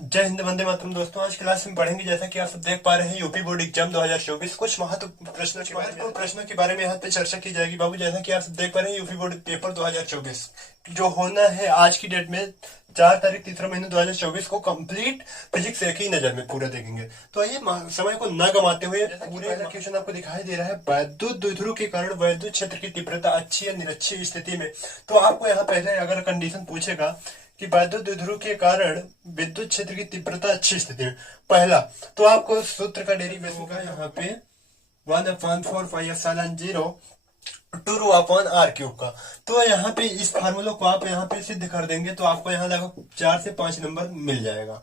जय हिंद, वंदे मातरम। दोस्तों, आज क्लास में पढ़ेंगे जैसा कि आप सब देख पा रहे हैं यूपी बोर्ड एग्जाम 2024 कुछ महत्वपूर्ण प्रश्नों के बारे में यहाँ पे चर्चा की जाएगी। बाबू, जैसा कि आप सब देख पा रहे हैं यूपी बोर्ड पेपर 2024 जो होना है आज की डेट में 4 तारीख तीसरा महीना 2024 को कंप्लीट फिजिक्स एक ही नजर में पूरा देखेंगे। तो आइए समय को न गंवाते हुए पूरे क्वेश्चन आपको दिखाई दे रहा है। वैद्युत द्विध्रुव के कारण वैद्युत क्षेत्र की तीव्रता अच्छी या निरक्षीय स्थिति में। तो आपको यहाँ पहले अगर कंडीशन पूछेगा कि वैद्युत द्विध्रुव के कारण विद्युत क्षेत्र की तीव्रता अच्छी स्थिति में, पहला तो आपको सूत्र का डेरिवेशन होगा यहाँ पे 1/4πε0 2 अपॉन आर क्यूब का। तो यहाँ पे इस फार्मूला को आप यहाँ पे सिद्ध कर देंगे तो आपको यहाँ लगभग 4 से 5 नंबर मिल जाएगा।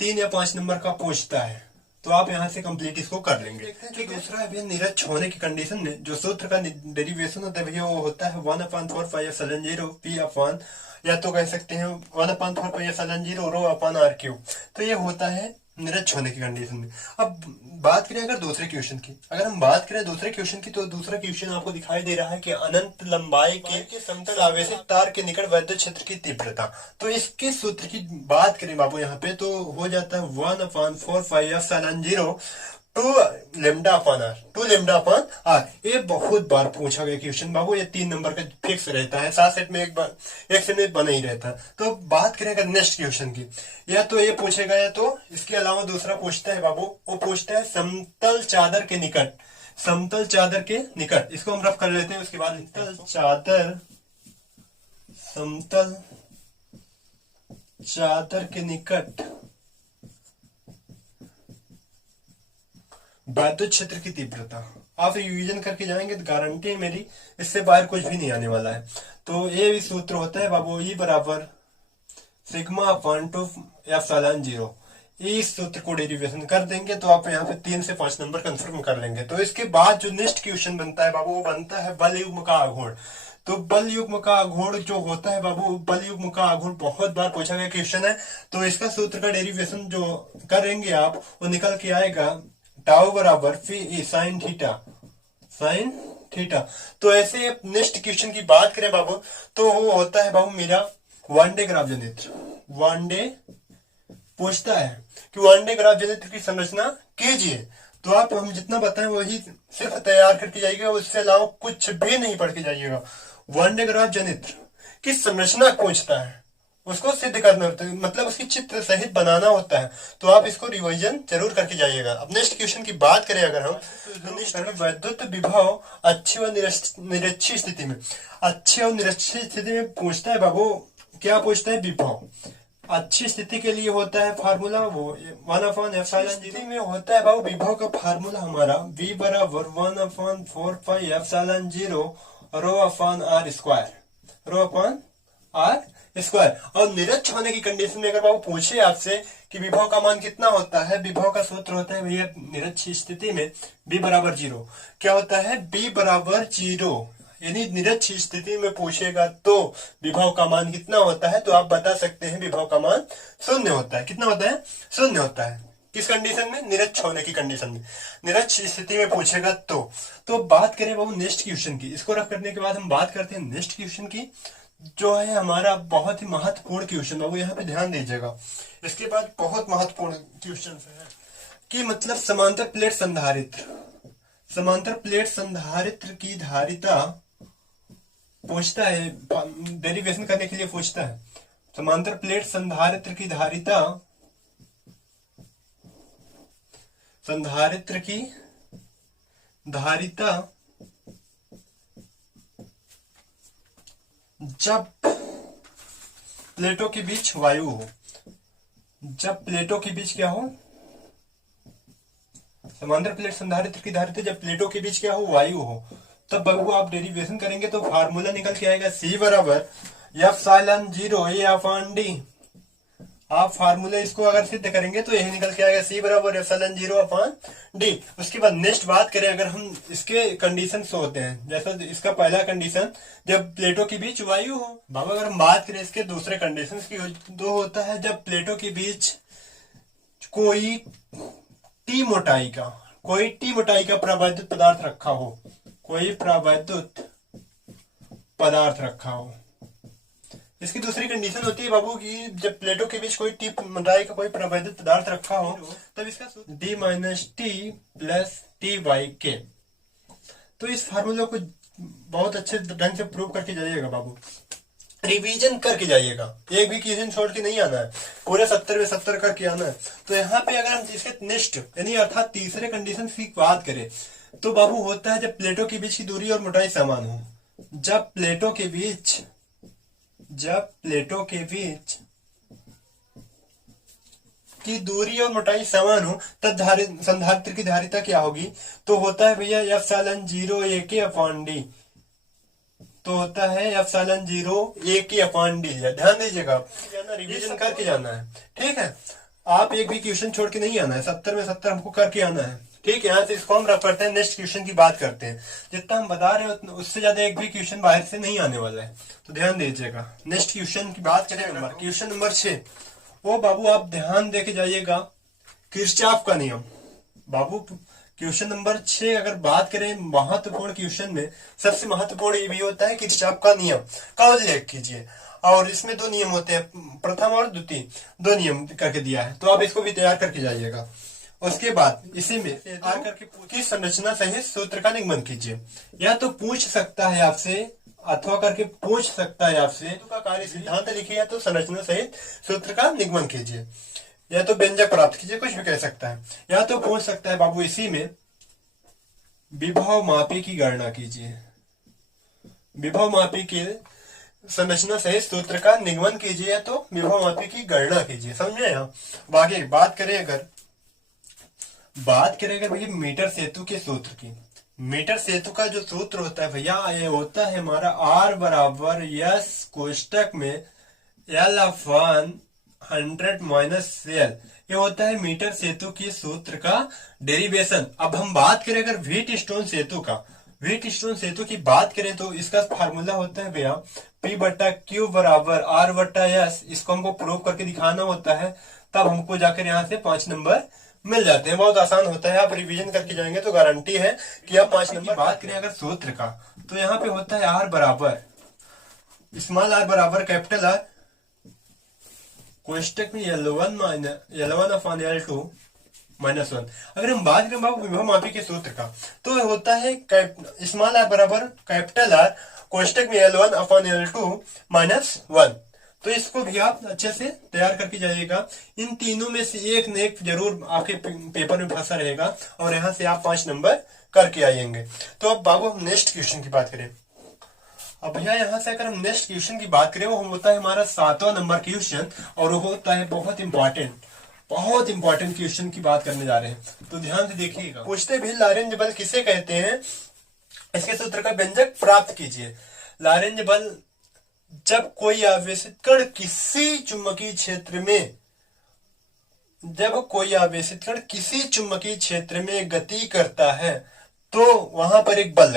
3 या 5 नंबर का पूछता है तो आप यहाँ से कंप्लीट इसको कर लेंगे। तो दूसरा है भैया निरक्ष होने की कंडीशन में जो सूत्र का डेरिवेशन होता है भैया वो होता है 1/4πε0 p अपॉन, या तो कह सकते हैं 1/4πε0 रो अपॉन आर क्यूब। तो ये होता है निरक्ष होने की कंडीशन में। अब बात करें अगर दूसरे क्वेश्चन की, अगर हम बात करें दूसरे क्वेश्चन की, तो दूसरा क्वेश्चन आपको दिखाई दे रहा है कि अनंत लंबाई के समतल आवेशित तार के निकट वैद्युत क्षेत्र की तीव्रता। तो इसके सूत्र की बात करें बाबू यहाँ पे तो हो जाता है 1/4πε0 two lambda upon r, 2 lambda upon r. ये बहुत बार पूछा गया क्वेश्चन बाबू, ये 3 नंबर का फिक्स रहता है, 7 सेट में एक से में बना ही रहता है। तो बात करें अगर नेक्स्ट क्वेश्चन की, या तो ये पूछेगा या तो इसके अलावा दूसरा पूछता है बाबू, वो पूछता है समतल चादर के निकट, समतल चादर के निकट, इसको हम रफ कर लेते हैं उसके बाद समतल चादर के निकट वैद्युत क्षेत्र की तीव्रता। आप रिवीजन करके जाएंगे तो गारंटी है मेरी, इससे बाहर कुछ भी नहीं आने वाला है। तो ये भी सूत्र होता है बाबू E बराबर सिग्मा अपॉन 2 एप्सिलॉन 0। इस सूत्र को डेरिवेशन कर देंगे तो आप यहाँ पे 3 से 5 नंबर कंफर्म कर लेंगे। तो इसके बाद जो नेक्स्ट क्वेश्चन बनता है बाबू वो बनता है बल युग्म का आघूर्ण। तो बल युग्म का आघूर्ण जो होता है बाबू, बल युग्म का आघूर्ण बहुत बार पूछा गया क्वेश्चन है। तो इसका सूत्र का डेरिवेशन जो करेंगे आप वो निकल के आएगा टाउ बराबर फी साइन थीटा। तो ऐसे नेक्स्ट क्वेश्चन की बात करें बाबू तो वो होता है बाबू मेरा वनडे ग्राफ जनित्र। वनडे पूछता है कि वनडे ग्राफ जनित्र की संरचना कीजिए। तो आप हम जितना बताएं वही सिर्फ तैयार करके जाइएगा, उससे अलावा कुछ भी नहीं पढ़ के जाइएगा। वनडे ग्राफ जनित्र की संरचना पूछता है, उसको सिद्ध करना होता है, मतलब उसकी चित्र सहित बनाना होता है। तो आप इसको रिवीजन जरूर करके जाइएगा। अब नेक्स्ट क्वेश्चन की बात करें अगर हम तो वैद्युत विभव अच्छी व निरक्षीय स्थिति में, अच्छी और निरक्षीय स्थिति में पूछता है बाबू, क्या पूछता है? विभव। अच्छी स्थिति के लिए होता है फार्मूला वो 1/एप्सिलॉन में होता है बाबू। विभव का फार्मूला हमारा V बराबर 1/4πε0 रो अपॉन आर स्क्वायर। और निरक्ष होने की कंडीशन में अगर बाबू पूछे आपसे कि विभव का मान कितना होता है, विभव का सूत्र होता है भैया निरक्ष स्थिति में B बराबर 0। क्या होता है? B बराबर 0। यानी निरक्ष स्थिति में पूछेगा तो विभव का मान कितना होता है, तो आप बता सकते हैं विभव का मान 0 होता है। कितना होता है? 0 होता है। किस कंडीशन में? निरक्ष होने की कंडीशन में। निरक्ष स्थिति में पूछेगा तो बात करें बाबू नेक्स्ट क्वेश्चन की। इसको रख करने के बाद हम बात करते हैं नेक्स्ट क्वेश्चन की, जो है हमारा बहुत ही महत्वपूर्ण क्वेश्चन बाबू, यहाँ पे ध्यान दीजिएगा। इसके बाद बहुत महत्वपूर्ण क्वेश्चन है कि मतलब समांतर प्लेट संधारित्र की धारिता पूछता है, डेरिवेशन करने के लिए पूछता है। समांतर प्लेट संधारित्र की धारिता जब प्लेटों के बीच वायु हो, जब प्लेटों के बीच क्या हो? समांतर प्लेट संधारित्र की धारिता जब प्लेटों के बीच क्या हो? वायु हो। तब बाबू आप डेरिवेशन करेंगे तो फार्मूला निकल के आएगा C बराबर एप्सिलॉन 0 A अपॉन D। आप फार्मूला इसको अगर सिद्ध करेंगे तो यही निकल के आएगा C बराबर एप्सिलॉन 0 अपॉन D। उसके बाद नेक्स्ट बात करें अगर हम इसके कंडीशन होते हैं, जैसा इसका पहला कंडीशन जब प्लेटों के बीच वायु हो। बाबा अगर हम बात करें इसके दूसरे कंडीशन की, दो होता है जब प्लेटों के बीच कोई टी मोटाई का प्रावैद्युत पदार्थ रखा हो, इसकी दूसरी कंडीशन होती है बाबू की जब प्लेटों के बीच कोई टी मटाई का कोई प्रबंधित पदार्थ रखा हो तब इसका D minus T plus T by के। तो इस फार्मूला को बहुत अच्छे ढंग से प्रूव करके जाइएगा बाबू, रिवीजन करके जाइएगा, एक भी क्वेश्चन छोड़ के नहीं आना है, पूरे 70 में 70 करके आना है। तो यहाँ पे अगर हम इसके नेक्स्ट यानी अर्थात तीसरे कंडीशन की बात करें तो बाबू होता है जब प्लेटों के बीच की दूरी और मोटाई समान हो। जब प्लेटों के बीच की दूरी और मोटाई समान हो तब संधारित्र की धारिता क्या होगी? तो होता है भैया एप्सिलॉन 0 ए के अपॉन डी। तो होता है एप्सिलॉन 0 ए के अपॉन डी। ध्यान दीजिएगा, रिवीजन करके जाना है, ठीक है। आप एक भी क्वेश्चन छोड़ के नहीं आना है, 70 में 70 हमको करके आना है, ठीक है। यहाँ से इसको हम रख करते हैं, नेक्स्ट क्वेश्चन की बात करते हैं। जितना हम बता रहे हैं उससे ज्यादा एक भी क्वेश्चन बाहर से नहीं आने वाला है, तो ध्यान दीजिएगा। नेक्स्ट क्वेश्चन की बात करें, क्वेश्चन नंबर 6। वो बाबू आप ध्यान दे के जाइएगा, किरचॉफ का नियम। बाबू क्वेश्चन नंबर 6 अगर बात करें महत्वपूर्ण क्वेश्चन में सबसे महत्वपूर्ण ये भी होता है किरचॉफ का नियम का उल्लेख कीजिए। और इसमें 2 नियम होते हैं, प्रथम और द्वितीय, 2 नियम करके दिया है, तो आप इसको भी तैयार करके जाइएगा। उसके बाद इसी में तैयार करके की संरचना सहित सूत्र का निगमन कीजिए। या तो पूछ सकता है आपसे अथवा करके पूछ सकता है आपसे का कार्य सिद्धांत लिखिए, या तो संरचना सहित सूत्र का निगमन कीजिए, या तो व्यंजक प्राप्त कीजिए, कुछ भी कह सकता है। या तो पूछ सकता है बाबू इसी में विभव मापी की गणना कीजिए, विभव मापी के संरचना सहित सूत्र का निगमन कीजिए, या तो विभव मापी की गणना कीजिए। समझे? यहाँ बाकी बात करें अगर भैया मीटर सेतु के सूत्र की, मीटर सेतु का जो सूत्र होता है भैया ये होता है हमारा R बराबर यस कोष्टक में एल अपॉन 100 माइनस एल। ये होता है मीटर सेतु की सूत्र का डेरिवेशन। अब हम बात करें अगर व्हीट स्टोन सेतु की बात करें तो इसका फार्मूला होता है भैया P बट्टा Q बराबर R बट्टा एस। इसको हमको प्रूव करके दिखाना होता है, तब हमको जाकर यहाँ से 5 नंबर मिल जाते हैं। बहुत आसान होता है, आप रिवीजन करके जाएंगे तो गारंटी है कि आप 5 नंबर। बात करें अगर सूत्र का तो यहाँ पे होता है R बराबर स्मॉल r बराबर कैपिटल R कोष्टक में L1 अपॉन L2 माइनस 1। अगर हम बात करें बाबू विभव मापी के सूत्र का तो होता है स्मॉल r बराबर कैपिटल R कोष्टक में L1 अपॉन L2 माइनस 1। तो इसको भी आप अच्छे से तैयार करके जाइएगा। इन तीनों में से एक न एक जरूर आपके पेपर में फंसा रहेगा और यहाँ से आप 5 नंबर करके आएंगे। तो अब बाबू हम नेक्स्ट क्वेश्चन की बात करें। अब भैया यहाँ से अगर हम नेक्स्ट क्वेश्चन की बात करें वो होता है हमारा 7वां नंबर क्वेश्चन, और वो होता है बहुत इंपॉर्टेंट क्वेश्चन की बात करने जा रहे हैं, तो ध्यान से देखिएगा। पूछते भी लॉरेंज बल किसे कहते हैं, इसके सूत्र का व्यंजक प्राप्त कीजिए। लॉरेंज बल जब कोई आवेशित कण किसी चुंबकीय क्षेत्र में गति करता है तो वहां पर एक बल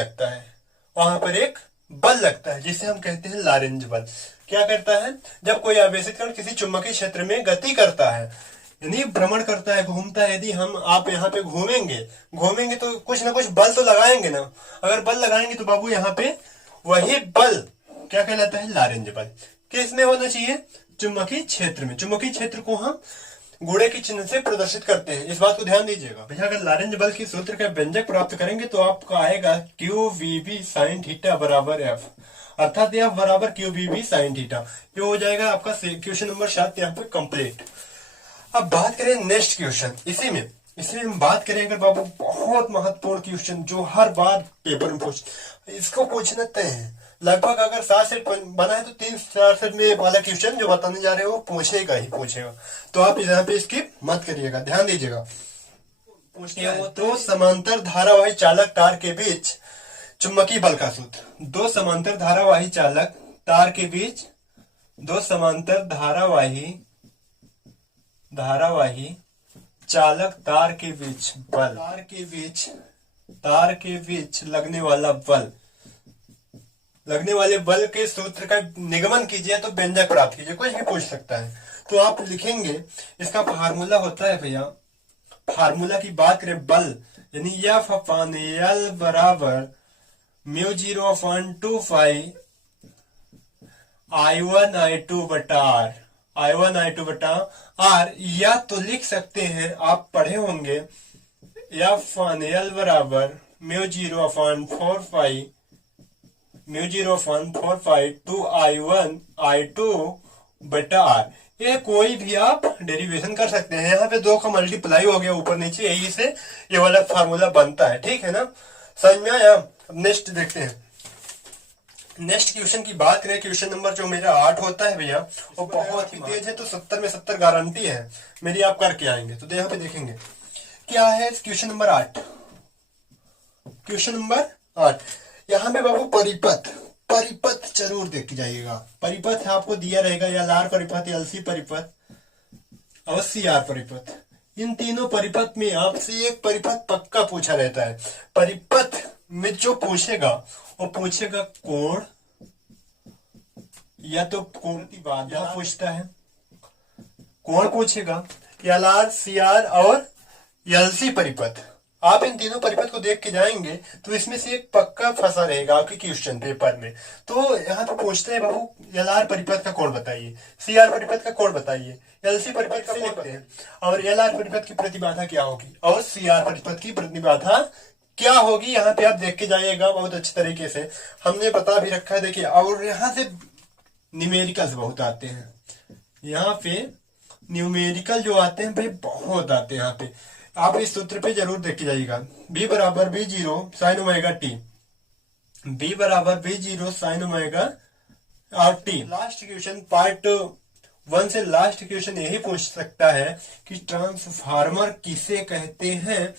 लगता है, जिसे हम कहते हैं लॉरेंज बल। क्या करता है, जब कोई आवेशित कण किसी चुंबकीय क्षेत्र में गति करता है यानी भ्रमण करता है, घूमता है, यदि आप यहाँ पे घूमेंगे तो कुछ ना कुछ बल तो लगाएंगे ना। अगर बल लगाएंगे तो बाबू यहाँ पे वही बल क्या कहलाता है, लॉरेंज बल। किस में होना चाहिए, चुंबकीय क्षेत्र में। चुंबकीय क्षेत्र को हम गुणे के चिन्ह से प्रदर्शित करते हैं, इस बात को ध्यान दीजिएगा। भैया अगर लॉरेंज बल के सूत्र का व्यंजक प्राप्त करेंगे तो आपका आएगा QVB sin थीटा बराबर F, अर्थात F बराबर QVB sin थीटा। ये हो जाएगा आपका क्वेश्चन नंबर 7 यहाँ पे कंप्लीट। अब बात करें नेक्स्ट क्वेश्चन, इसी में हम बात करें अगर बाबू बहुत महत्वपूर्ण क्वेश्चन जो हर बार पेपर में इसको पूछना तय है। लगभग अगर 7 सेट बना है तो 3-4 सेट में वाला क्वेश्चन जो बताने जा रहे हैं वो पूछेगा। तो आप यहाँ पे स्किप मत करिएगा, ध्यान दीजिएगा। तो समांतर धारावाही चालक तार के बीच चुंबकीय बल का सूत्र। दो समांतर धारावाही चालक तार के बीच लगने वाले बल के सूत्र का निगमन कीजिए, तो व्यंजक प्राप्त कीजिए। कुछ भी पूछ सकता है तो आप लिखेंगे, इसका फार्मूला होता है भैया, फार्मूला की बात करें बल यानी F अपॉन L बराबर μ0/2 पाई I1 I2 बटा आर, I1 I2 बटा आर, या तो लिख सकते हैं, आप पढ़े होंगे, F1L बराबर mu 0 upon 4 pi to I1 I2 बटा आर। ये कोई भी आप डेरिवेशन कर सकते हैं। यहाँ पे 2 का मल्टीप्लाई हो गया ऊपर नीचे, यही से ये वाला फार्मूला बनता है। ठीक है ना, समझ में आया। अब नेक्स्ट देखते हैं। नेक्स्ट क्वेश्चन की बात करें, क्वेश्चन नंबर जो मेरा 8 होता है भैया, वो बहुत ही तेज है, तो 70 में 70 गारंटी है मेरी, आप करके आएंगे। तो यहाँ पे देखेंगे क्या है क्वेश्चन नंबर 8। क्वेश्चन नंबर 8, यहाँ पे बाबू परिपथ जरूर देख जाइएगा। परिपथ आपको दिया रहेगा, या लार परिपथ, एलसी परिपथ और सीआर परिपथ। इन तीनों परिपथ में आपसे एक परिपथ पक्का पूछा रहता है। परिपथ में जो पूछेगा वो पूछेगा कोण, या तो कोण की बात यहां पूछता है, कोण पूछेगा, एलआर, सीआर और एलसी परिपथ। आप इन तीनों परिपथ को देख के जाएंगे तो इसमें से एक पक्का फंसा रहेगा आपके क्वेश्चन पेपर में। तो यहाँ पे पूछते हैं बाबू, एलआर परिपथ का कोण बताइए, सीआर परिपथ का कोण बताइए, एलसी परिपथ का कोण बताइए, और एलआर परिपथ की प्रतिबाधा क्या होगी, और सीआर परिपथ की प्रतिबाधा क्या होगी। यहाँ पे आप देख के जाइएगा बहुत अच्छे तरीके से, हमने बता भी रखा है। देखिए, और यहाँ से न्यूमेरिकल्स बहुत आते हैं, यहाँ पे न्यूमेरिकल जो आते हैं भाई बहुत आते हैं। यहाँ पे आप इस सूत्र पे जरूर देख के जाइएगा, B बराबर B0 sine omega T, B बराबर B0 साइन ओमेगा और टी। लास्ट क्वेश्चन पार्ट 1 से लास्ट क्वेश्चन यही पूछ सकता है कि ट्रांसफार्मर किसे कहते हैं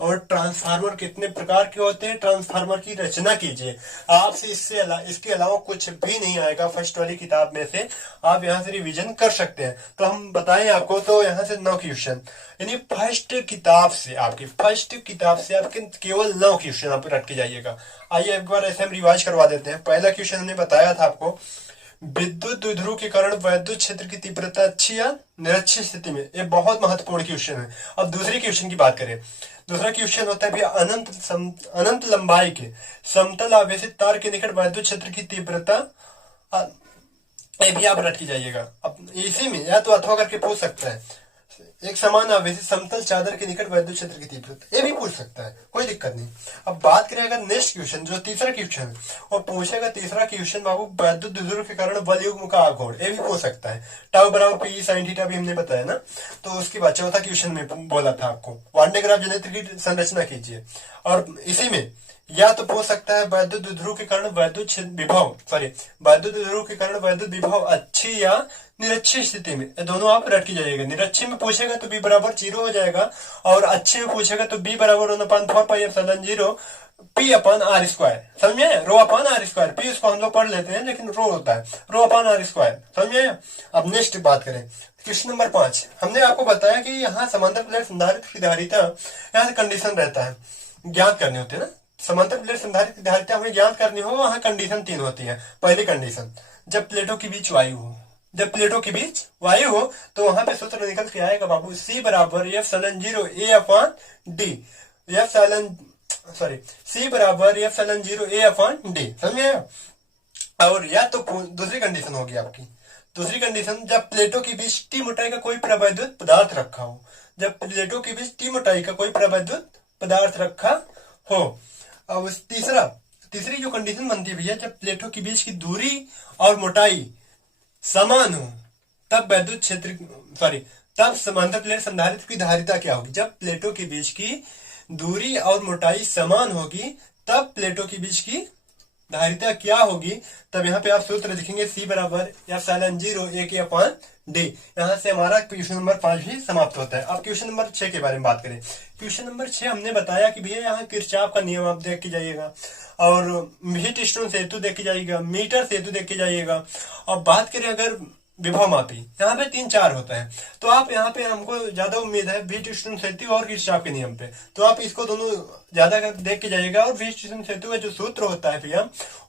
और ट्रांसफार्मर कितने प्रकार के होते हैं, ट्रांसफार्मर की रचना कीजिए। आपसे इसके अलावा कुछ भी नहीं आएगा फर्स्ट वाली किताब में से, आप यहाँ से रिवीजन कर सकते हैं। तो हम बताएं आपको, तो यहाँ से 9 क्वेश्चन, यानी फर्स्ट किताब से आपके केवल 9 क्वेश्चन आप रट के जाइएगा। आइए एक बार ऐसे हम रिवाइज करवा देते हैं। पहला क्वेश्चन हमने बताया था आपको, विद्युत द्विध्रुव के कारण वैद्युत क्षेत्र की तीव्रता अच्छी या निरक्षी स्थिति में। ये बहुत महत्वपूर्ण क्वेश्चन है। अब दूसरी क्वेश्चन की बात करें, दूसरा क्वेश्चन होता है भैया, अनंत लंबाई के समतल आवेशित तार के निकट वैद्युत क्षेत्र की तीव्रता। ये भी आप रट के जाइएगा। अब इसी में या तो अथवा करके पूछ सकता है, एक समान आवेशित समतल चादर के निकट वैद्युत क्षेत्र की तीव्रता, ये भी पूछ सकता है, कोई दिक्कत नहीं। अब बात करें अगर नेक्स्ट क्वेश्चन जो तीसरा क्वेश्चन और पूछेगा, तीसरा क्वेश्चन बाबू वैद्युत द्विध्रुव के कारण बल युग्म का आघूर्ण, ये भी पूछ सकता है। टाउ बराबर पी साइन थीटा भी हमने बताया ना। तो उसके बाद चौथा क्वेश्चन में बोला था आपको, वान डे ग्राफ जनरेटर की संरचना कीजिए। और इसी में या तो पूछ सकता है वैद्युत द्विध्रुव के कारण वैद्युत विभव अच्छी या निरक्षी स्थिति में। दोनों आप रट के जाइएगा। निरक्षी में पूछेगा तो B बराबर 0 हो जाएगा, और अच्छे में पूछेगा तो B बराबर 1/4 pi epsilon 0 P upon R square. समझ में, rho upon R square. P उसको हम लोग पढ़ लेते हैं लेकिन रो होता है, रो अपॉन R स्क्वायर। समझ में। अब नेक्स्ट बात करें, क्वेश्चन नंबर 5। हमने आपको बताया कि यहाँ समांतर प्लेट संधारित्र की धारिता, यहाँ कंडीशन रहता है, ज्ञात करने होते हैं ना। समांतर प्लेट संधारित्र की धारिता हमें ज्ञात करनी हो, वहां कंडीशन 3 होती है। पहली कंडीशन, जब प्लेटों के बीच वायु हो, तो वहां पे सूत्र निकल के आएगा बाबू, C बराबर epsilon 0 A upon D, C बराबर एप्सिलॉन 0 A अपॉन डी। समझे। और या तो दूसरी कंडीशन होगी आपकी, दूसरी कंडीशन, जब प्लेटों के बीच टी मोटाई का कोई प्रवैद्युत पदार्थ रखा हो, जब प्लेटों के बीच टी मोटाई का कोई प्रवैद्युत पदार्थ रखा हो। अब तीसरी जो कंडीशन बनती है भैया, जब प्लेटों के बीच की दूरी और मोटाई समान हो, तब वैद्युत क्षेत्र तब समांतर प्लेट संधारित्र की धारिता क्या होगी। जब प्लेटों के बीच की दूरी और मोटाई समान होगी, तब प्लेटों के बीच की धारिता क्या होगी। तब यहाँ पे आप सूत्र लिखेंगे, C बराबर एप्सिलॉन 0 A के अपॉन डी। यहाँ से हमारा क्वेश्चन नंबर 5 भी समाप्त होता है। अब क्वेश्चन नंबर 6 के बारे में बात करें। क्वेश्चन नंबर 6 हमने बताया कि भैया यहाँ किरचॉफ का नियम आप देख के जाइएगा, और हीट स्टोन सेतु देख के जाइएगा, मीटर सेतु देख के जाइएगा। और बात करें अगर विभव मापी, यहाँ पे 3 4 होता है। तो आप यहाँ पे हमको ज्यादा उम्मीद है वी ट्यूशन सेतु और किरचॉफ के नियम पे, तो आप इसको दोनों ज्यादा देख के जाइएगा। और वी ट्यूशन सेतु का जो सूत्र होता है भैया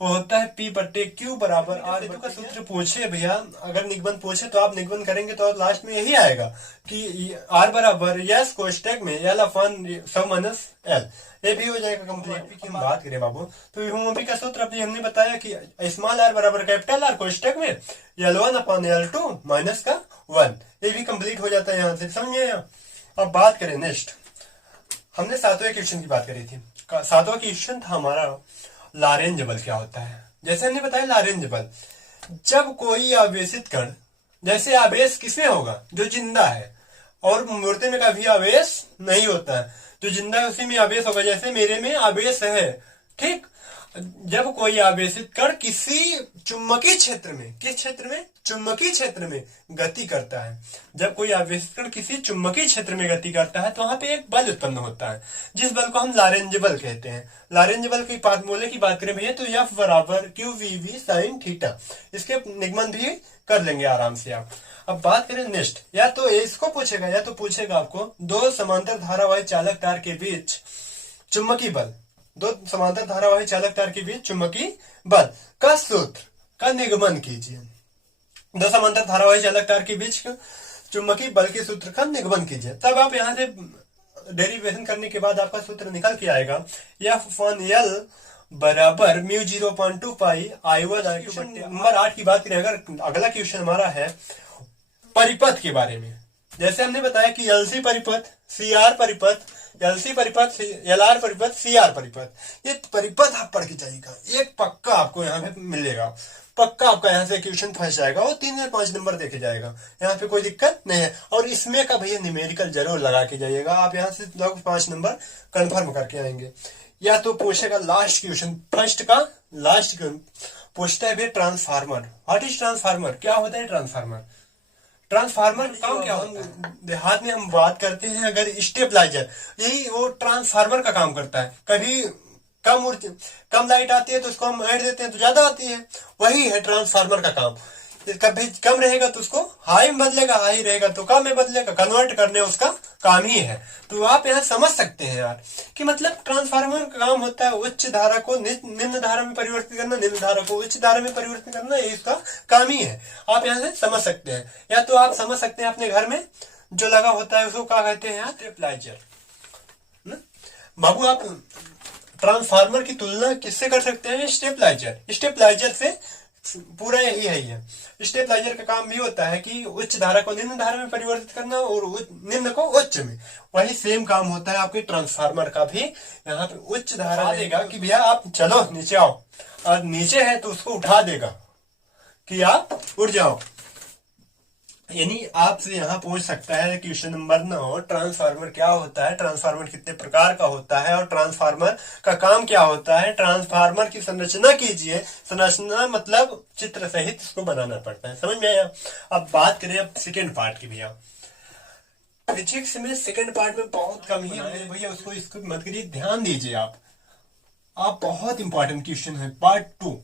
वो होता है P बटे Q बराबर R सेतु का सूत्र पूछे भैया, अगर निगमन पूछे तो आप निगमन करेंगे तो लास्ट में यही आएगा कि R बराबर यस कोष्टक में L अपॉन 100 माइनस L, ये भी हो जाएगा कंप्लीट। की हम बात करें बाबू तो विभवमापी का सूत्र अभी हमने बताया कि स्मॉल r बराबर कैपिटल R कोष्टक में L1 अपॉन L2 माइनस का 1, ये भी कंप्लीट हो जाता है यहाँ से, समझे। अब बात करें नेक्स्ट, हमने 7वें क्वेश्चन की बात करी थी। 7वां क्वेश्चन था हमारा लॉरेंज बल क्या होता है। जैसे हमने बताया लॉरेंज बल, जब कोई आवेशित कण, जैसे आवेश किसमें होगा जो जिंदा है, और मूर्ति में कभी आवेश नहीं होता है, जो जिंदा है उसी में आवेश होगा। जैसे मेरे में आवेश है, ठीक। जब कोई आवेशित कण किसी चुंबकीय क्षेत्र में, किस क्षेत्र में, चुंबकीय क्षेत्र में गति करता है, जब कोई आवेशित कण किसी चुंबकीय क्षेत्र में गति करता है तो वहां पे एक बल उत्पन्न होता है, जिस बल को हम लॉरेंज बल कहते हैं। लॉरेंज बल की फार्मूले की बात करें भैया तो F बराबर QVV sin थीटा, इसके निगमन भी कर लेंगे आराम से आप। अब बात करें नेक्स्ट, या तो इसको पूछेगा या तो पूछेगा आपको दो समांतर धारावाही चालक तार के बीच चुंबकीय बल, दो समांतर धारावाही चालक तार के बीच चुंबकीय बल का सूत्र का निगमन कीजिए। दो समांतर धारावाही चालक तार के बीच चुंबकीय बल के सूत्र का निगमन कीजिए। तब आप यहां से डेरिवेशन करने के बाद आपका सूत्र निकल के आएगा F1L बराबर μ0.2 पाई I1 नंबर 8 की बात करें, अगर अगला क्वेश्चन हमारा है परिपथ के बारे में। जैसे हमने बताया कि LC परिपथ, CR परिपथ, LC परिपथ, LR परिपथ, CR परिपथ, ये परिपथ आप पढ़ के जाइएगा, एक पक्का आपको यहाँ पे मिलेगा, पक्का आपका यहाँ से क्वेश्चन फंस जाएगा, वो 3 या 5 नंबर देखे जाएगा, यहाँ पे कोई दिक्कत नहीं है। और इसमें का भैया न्यूमेरिकल जरूर लगा के जाइएगा, आप यहाँ से लगभग 5 नंबर कंफर्म करके आएंगे। या तो पूछेगा लास्ट क्वेश्चन, फर्स्ट का लास्ट पूछता है भैया ट्रांसफार्मर। व्हाट इज ट्रांसफार्मर, क्या होता है ट्रांसफार्मर? ट्रांसफार्मर काम क्या होता है? देहात में हम बात करते हैं अगर स्टेबलाइजर, यही वो ट्रांसफार्मर का काम करता है। कभी कम लाइट आती है तो उसको हम ऐड देते हैं तो ज्यादा आती है, वही है ट्रांसफार्मर का काम। कभी कम रहेगा तो उसको हाई में बदलेगा, हाई रहेगा तो कम में बदलेगा, कन्वर्ट करने उसका काम ही है। तो आप यहाँ समझ सकते हैं यार कि मतलब ट्रांसफार्मर का काम होता है उच्च धारा को निम्न धारा में परिवर्तित करना, निम्न धारा को उच्च धारा में परिवर्तित करना, ये इसका काम ही है। आप यहाँ से समझ सकते हैं। या तो आप समझ सकते हैं अपने घर में जो लगा होता है उसको क्या कहते हैं, स्टेबलाइजर। बाबू आप ट्रांसफार्मर की तुलना किससे कर सकते हैं? स्टेबलाइजर। स्टेबलाइजर से पूरा यही है। ये स्टेबलाइजर का काम भी होता है कि उच्च धारा को निम्न धारा में परिवर्तित करना और निम्न को उच्च में, वही सेम काम होता है आपके ट्रांसफार्मर का भी। यहाँ पे उच्च धारा देगा कि भैया आप चलो नीचे आओ, और नीचे है तो उसको उठा देगा कि आप उठ जाओ। यानी आपसे यहाँ पूछ सकता है क्वेश्चन नंबर 9, ट्रांसफार्मर क्या होता है, ट्रांसफार्मर कितने प्रकार का होता है और ट्रांसफार्मर का काम क्या होता है। ट्रांसफार्मर की संरचना कीजिए, संरचना मतलब चित्र सहित इसको बनाना पड़ता है, समझ में आया। अब बात करें अब सेकेंड पार्ट की। भैया फिजिक्स में सेकेंड पार्ट में बहुत कम ही है भैया, उसको इसको मत करिए, ध्यान दीजिए आप बहुत इंपॉर्टेंट क्वेश्चन है पार्ट 2,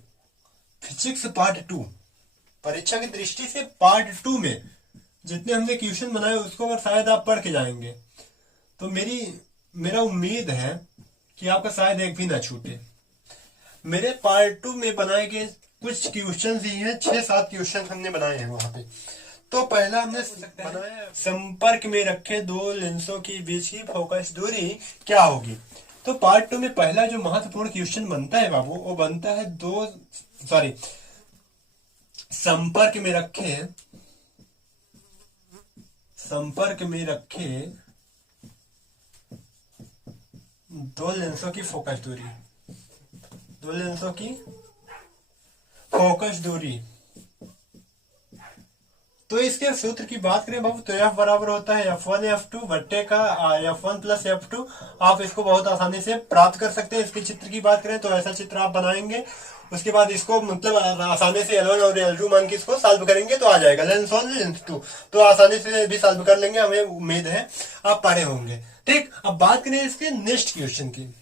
फिजिक्स पार्ट 2। परीक्षा की दृष्टि से पार्ट 2 में जितने हमने क्वेश्चन बनाए उसको अगर शायद आप पढ़ के जाएंगे तो मेरा उम्मीद है कि आपका शायद एक भी ना छूटे। मेरे पार्ट 2 में बनाए गए कुछ क्वेश्चन ही हैं, 6-7 क्वेश्चन हमने बनाए हैं वहां पे। तो पहला हमने बनाया संपर्क में रखे दो लेंसों के बीच की फोकस दूरी क्या होगी। तो पार्ट 2 में पहला जो महत्वपूर्ण क्वेश्चन बनता है बाबू, वो बनता है संपर्क में रखे दो लेंसों की फोकस दूरी, दो लेंसों की फोकस दूरी। तो इसके सूत्र की बात करें बाबू तो F बराबर होता है F1 F2 बट्टे का F1 प्लस F2। आप इसको बहुत आसानी से प्राप्त कर सकते हैं। इसके चित्र की बात करें तो ऐसा चित्र आप बनाएंगे, उसके बाद इसको मतलब आसानी से L1 और L2 मान के इसको सॉल्व करेंगे तो आ जाएगा लेंस 1 लेंस 2, तो आसानी से भी सॉल्व कर लेंगे, हमें उम्मीद है आप पढ़े होंगे। ठीक, अब बात करें इसके नेक्स्ट क्वेश्चन की।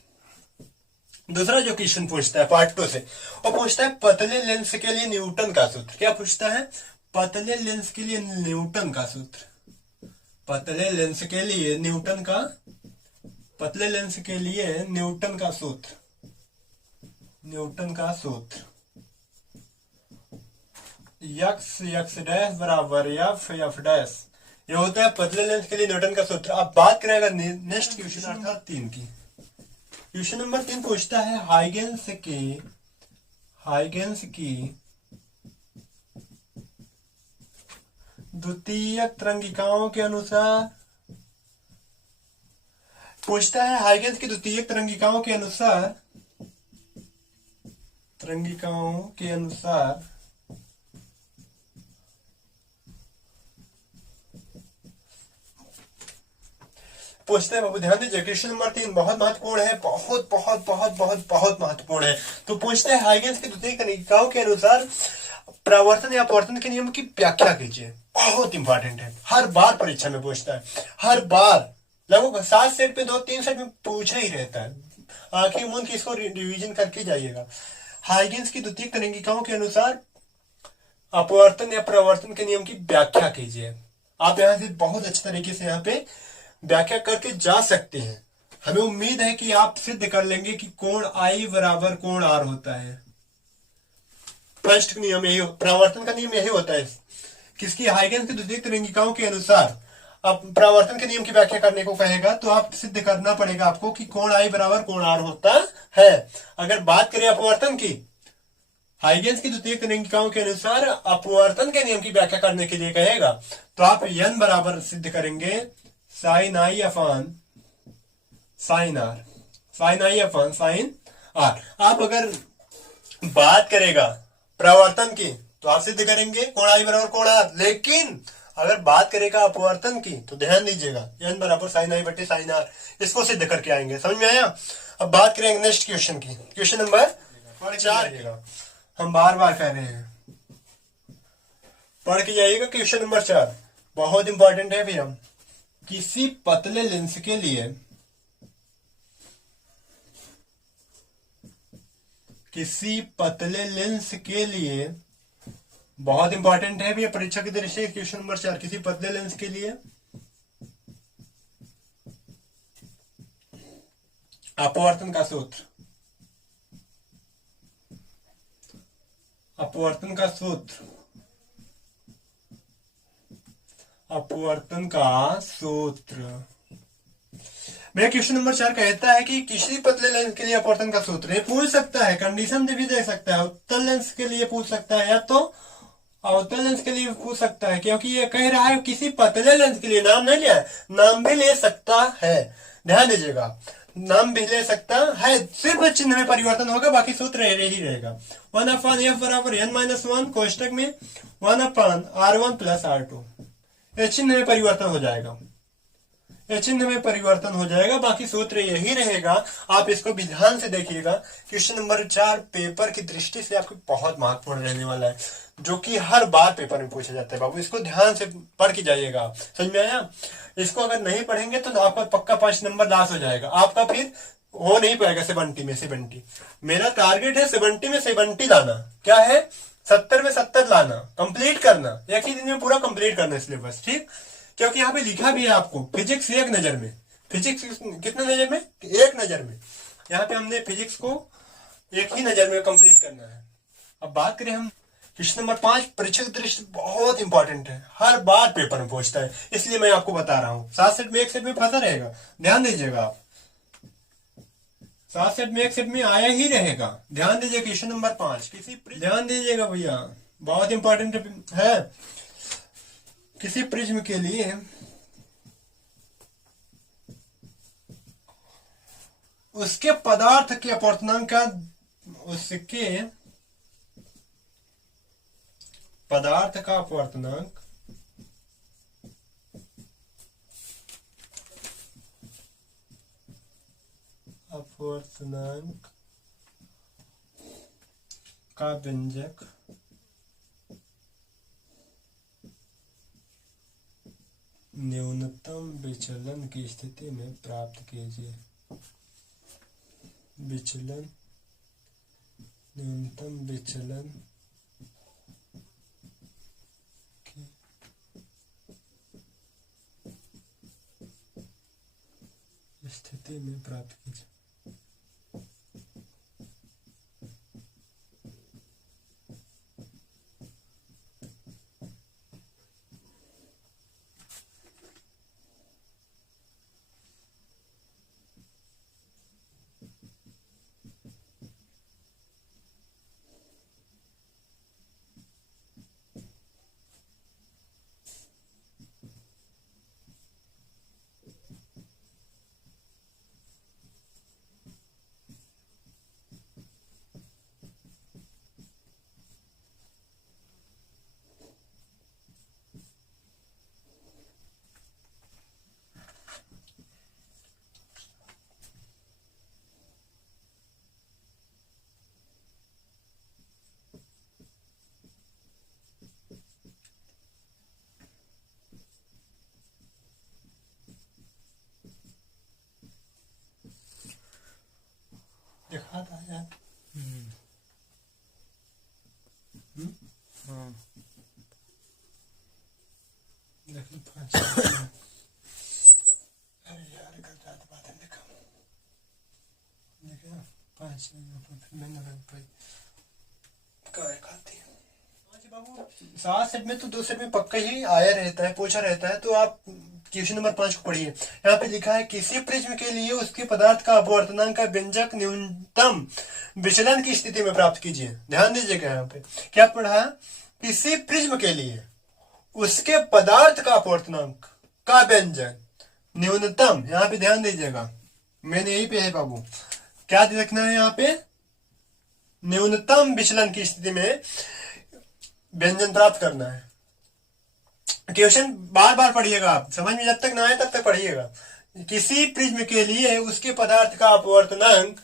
दूसरा जो क्वेश्चन पूछता है पार्ट 2 से, वो पूछता है पतले लेंस के लिए न्यूटन का सूत्र। क्या पूछता है? पतले लेंस के लिए न्यूटन का सूत्र, पतले लेंस के लिए न्यूटन का, पतले लेंस के लिए न्यूटन का सूत्र, न्यूटन का सूत्र यक्स यक्स डैश बराबर एफ एफ डैश, ये होता है पतले लेंस के लिए न्यूटन का सूत्र। अब बात करेगा नेक्स्ट क्वेश्चन नंबर 3 की। क्वेश्चन नंबर 3 पूछता है हाइगेंस की द्वितीयक तरंगिकाओं के अनुसार, पूछता है हाइगेंस की द्वितीयक तरंगिकाओं के अनुसार, तरंगिकाओं के अनुसार पूछते हैं बाबू, ध्यान दीजिए क्वेश्चन नंबर 3 बहुत महत्वपूर्ण है, बहुत बहुत बहुत बहुत बहुत महत्वपूर्ण है। तो पूछते हैं हाइगेंस की द्वितीयक तरंगिकाओं के अनुसार परावर्तन या अपवर्तन के नियम की व्याख्या कीजिए। बहुत इंपॉर्टेंट है, हर बार परीक्षा में पूछता है, हर बार लगभग 7 सेट पे 2-3 सेट में पूछा ही रहता है। आखिर मूंद की इसको रिवीजन करके जाइएगा। हाइगेंस की द्वितीयक तरंगिकाओं के अनुसार अपवर्तन या परावर्तन के नियम की व्याख्या कीजिए। आप यहां से बहुत अच्छे तरीके से यहाँ पे व्याख्या करके जा सकते हैं। हमें उम्मीद है कि आप सिद्ध कर लेंगे कि कोण आई बराबर कोण आर होता है। फर्स्ट नियम यही, परावर्तन का नियम यही होता है किसकी, हाइगेंस की द्वितीयक तरंगिकाओं के अनुसार। अब परावर्तन के नियम की व्याख्या करने को कहेगा तो आप सिद्ध करना पड़ेगा आपको कि कोण आई बराबर कोण आर होता है। अगर बात करें अपवर्तन की, हाइगेंस की द्वितीयक तरंगिकाओं के अनुसार अपवर्तन के नियम की व्याख्या करने के लिए कहेगा तो आप n बराबर सिद्ध करेंगे sine i upon sine r, sine i upon sine r. आप अगर बात करेगा परावर्तन की तो आप सिद्ध करेंगे कोण आई बराबर कोण आर, लेकिन अगर बात करेगा अपवर्तन की तो ध्यान दीजिएगा n बराबर साइन आई बटे साइन आर, इसको सिद्ध करके आएंगे। समझ में आया? अब बात करेंगे नेक्स्ट क्वेश्चन की, क्वेश्चन नंबर 4। हम बार बार कह रहे हैं, पढ़ के जाइएगा। क्वेश्चन नंबर 4 बहुत इंपॉर्टेंट है। फिर हम किसी पतले लेंस के लिए, किसी पतले लेंस के लिए बहुत इंपॉर्टेंट है भैया परीक्षा की दृष्टि से। क्वेश्चन नंबर 4 किसी पतले लेंस के लिए अपवर्तन का सूत्र, अपवर्तन का सूत्र, अपवर्तन का सूत्र। भैया क्वेश्चन नंबर 4 कहता है कि किसी पतले लेंस के लिए अपवर्तन का सूत्र, ये पूछ सकता है, कंडीशन भी दे सकता है, उत्तल लेंस के लिए पूछ सकता है या तो अवतल लेंस के लिए पूछ सकता है, क्योंकि ये कह रहा है किसी पतले लेंस के लिए। नाम नहीं लिया है, नाम भी ले सकता है, ध्यान दीजिएगा, नाम भी ले सकता है, सिर्फ चिन्ह में परिवर्तन होगा, बाकी सूत्र ही रहेगा। 1/f बराबर n-1 कोष्टक में 1/r1 प्लस r2, ये चिन्ह में परिवर्तन हो जाएगा, ये चिन्ह में परिवर्तन हो जाएगा, बाकी सूत्र यही रहेगा। आप इसको भी ध्यान से देखिएगा। क्वेश्चन नंबर 4 पेपर की दृष्टि से आपको बहुत महत्वपूर्ण रहने वाला है, जो कि हर बार पेपर में पूछा जाता है बाबू। इसको ध्यान से पढ़ के जाइएगा। समझ में आया? इसको अगर नहीं पढ़ेंगे तो आपका पक्का 5 नंबर लॉस हो जाएगा, आपका फिर हो नहीं पाएगा 70 में 70। मेरा टारगेट है 70 में 70 लाना, क्या है 70 में 70 लाना, कंप्लीट करना, एक ही दिन में पूरा कंप्लीट करना सिलेबस, ठीक। क्योंकि यहाँ पे लिखा भी है आपको फिजिक्स एक नजर में, फिजिक्स कितने नजर में, एक नजर में। यहाँ पे हमने फिजिक्स को एक ही नजर में कंप्लीट करना है। अब बात करें हम क्वेश्चन नंबर 5, परीक्षा की दृष्टि बहुत इंपॉर्टेंट है, हर बार पेपर में पूछता है, इसलिए मैं आपको बता रहा हूँ। 7 सेट में 1 सेट में फंसा रहेगा, ध्यान दीजिएगा आप, 7 सेट में 1 सेट में आया ही रहेगा। ध्यान दीजिए क्वेश्चन नंबर 5 ध्यान दीजिएगा भैया, बहुत इंपॉर्टेंट है। किसी प्रिज्म के लिए उसके पदार्थ के अपवर्तनांक का, उसके पदार्थ का अपवर्तनांक का व्यंजक न्यूनतम विचलन की स्थिति में प्राप्त कीजिए। विचलन, न्यूनतम विचलन स्थिति में प्राप्त कीजिए। दिखा था यार। हाँ देख लो 5। अरे यार गलत बात है, देखा देखा 5 फिर मैं ना लग पाई क्या खाती है। बाबू 7 सेट में तो 2 सेट में पक्का ही आया रहता है, पूछा रहता है। तो आप क्वेश्चन नंबर 5 को पढ़िए। यहाँ पे लिखा है किसी प्रिज्म के लिए उसके पदार्थ का अपवर्तनांक का व्यंजक न्यूनतम विचलन की स्थिति में प्राप्त कीजिए। ध्यान दीजिएगा यहाँ पे क्या पढ़ा है, किसी प्रिज्म के लिए उसके पदार्थ का अपवर्तनांक का व्यंजक न्यूनतम, यहाँ पे ध्यान दीजिएगा, मैंने यही पे है बाबू, क्या देखना है यहाँ पे, न्यूनतम विचलन की स्थिति में व्यंजन प्राप्त करना है। क्वेश्चन बार बार पढ़िएगा आप, समझ में जब तक ना आए तब तक पढ़िएगा। किसी प्रिज्म के लिए उसके पदार्थ का अपवर्तनांक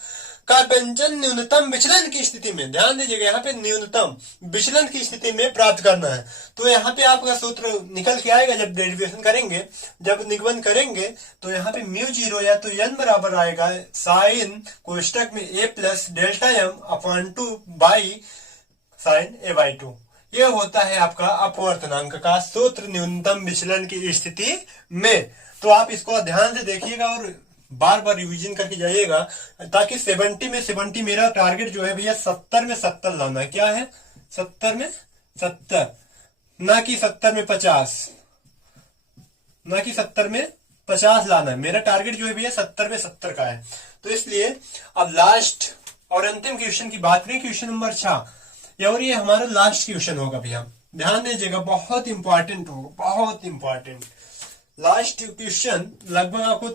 का व्यंजन न्यूनतम विचलन की स्थिति में, ध्यान दीजिएगा यहाँ पे न्यूनतम विचलन की स्थिति में प्राप्त करना है। तो यहाँ पे आपका सूत्र निकल के आएगा जब डेरिवेशन करेंगे, जब निगमन करेंगे तो यहाँ पे म्यू जीरो या तो n बराबर आएगा साइन कोष्टक में a plus delta m upon 2 by sine a by 2। ये होता है आपका अपवर्तनांक का सूत्र न्यूनतम विचलन की स्थिति में। तो आप इसको ध्यान से देखिएगा और बार बार रिवीजन करके जाइएगा, ताकि 70 में 70 मेरा टारगेट जो है भैया 70 में 70 लाना है। क्या है, 70 में 70, ना कि 70 में 50, ना कि 70 में 50 लाना है। मेरा टारगेट जो है भैया 70 में 70 का है। तो इसलिए अब लास्ट और अंतिम क्वेश्चन की बात करें, क्वेश्चन नंबर 6, और ये हमारा लास्ट क्वेश्चन होगा भैया, ध्यान दीजिएगा, बहुत इंपॉर्टेंट होगा, बहुत इंपॉर्टेंट। लास्ट क्वेश्चन लगभग आपको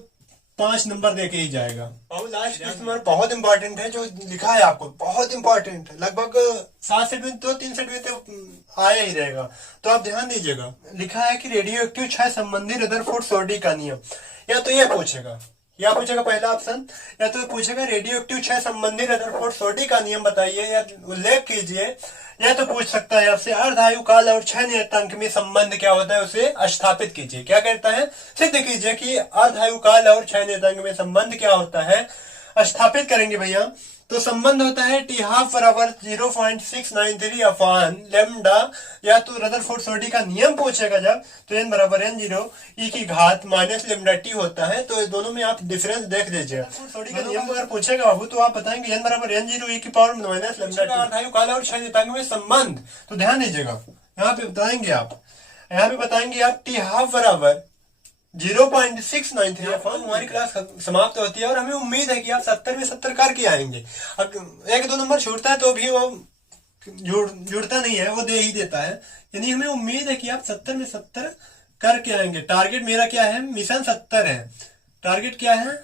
5 नंबर देके ही जाएगा। और लास्ट क्वेश्चन बहुत इंपॉर्टेंट है, जो लिखा है आपको बहुत इंपॉर्टेंट है, लगभग 7 सेट में तो 3 सेट में तो आया ही रहेगा। तो आप ध्यान दीजिएगा, लिखा है कि रेडियो एक्टिव क्षय संबंधी रदरफोर्ड सोडी का नियम, या तो ये पूछेगा, या पूछेगा पहला ऑप्शन, या तो पूछेगा रेडियो एक्टिव क्षय संबंधी रदरफोर्ड सोडी का नियम बताइए या उल्लेख कीजिए, या तो पूछ सकता है आपसे अर्धायु काल और क्षय नियतांक में संबंध क्या होता है उसे स्थापित कीजिए। क्या कहता है, सिद्ध कीजिए कि अर्धायु काल और क्षय नियतांक में संबंध क्या होता है, स्थापित करेंगे भैया। तो संबंध होता है टी हाफ बराबर 0.693 अपॉन लेमडा, या तो रदरफोर्ड सोडी का नियम पूछेगा जब, तो n बराबर n0 e की घात माइनस लेमडा टी होता है। तो दोनों में आप डिफरेंस देख लीजिएगा। सोडी का नियम अगर पूछेगा बाबू तो आप बताएंगे n बराबर n0 e की पावर माइनस लेमडा टी। अर्धायु काल और क्षय नियतांक में संबंध, तो ध्यान दीजिएगा यहाँ पे बताएंगे आप, यहाँ पे बताएंगे आप टी हाफ बराबर 0.693। हमारी क्लास समाप्त होती है और हमें उम्मीद है कि आप 70 में 70 करके आएंगे। अब 1-2 नंबर छूटता है तो भी वो जुड़ता नहीं है, वो दे ही देता है, यानी हमें उम्मीद है कि आप 70 में 70 करके आएंगे। टारगेट मेरा क्या है, मिशन 70 है, टारगेट क्या है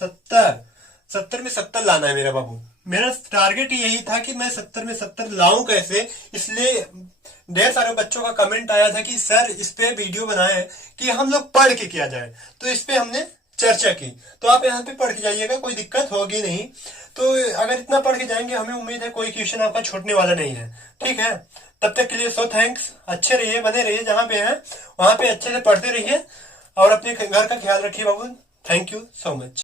70 में 70 लाना है मेरा बाबू। मेरा टारगेट यही था कि मैं 70 में 70 लाऊं कैसे, इसलिए ढेर सारे बच्चों का कमेंट आया था कि सर इस पे वीडियो बनाए कि हम लोग पढ़ के किया जाए, तो इस पे हमने चर्चा की। तो आप यहाँ पे पढ़ के जाइएगा, कोई दिक्कत होगी नहीं। तो अगर इतना पढ़ के जाएंगे हमें उम्मीद है कोई क्वेश्चन आपका छूटने वाला नहीं है, ठीक है। तब तक के लिए सो थैंक्स, अच्छे रहिए, बने रहिए जहाँ पे हैं वहां पे अच्छे से पढ़ते रहिए और अपने घर का ख्याल रखिए बाबू। Thank you so much.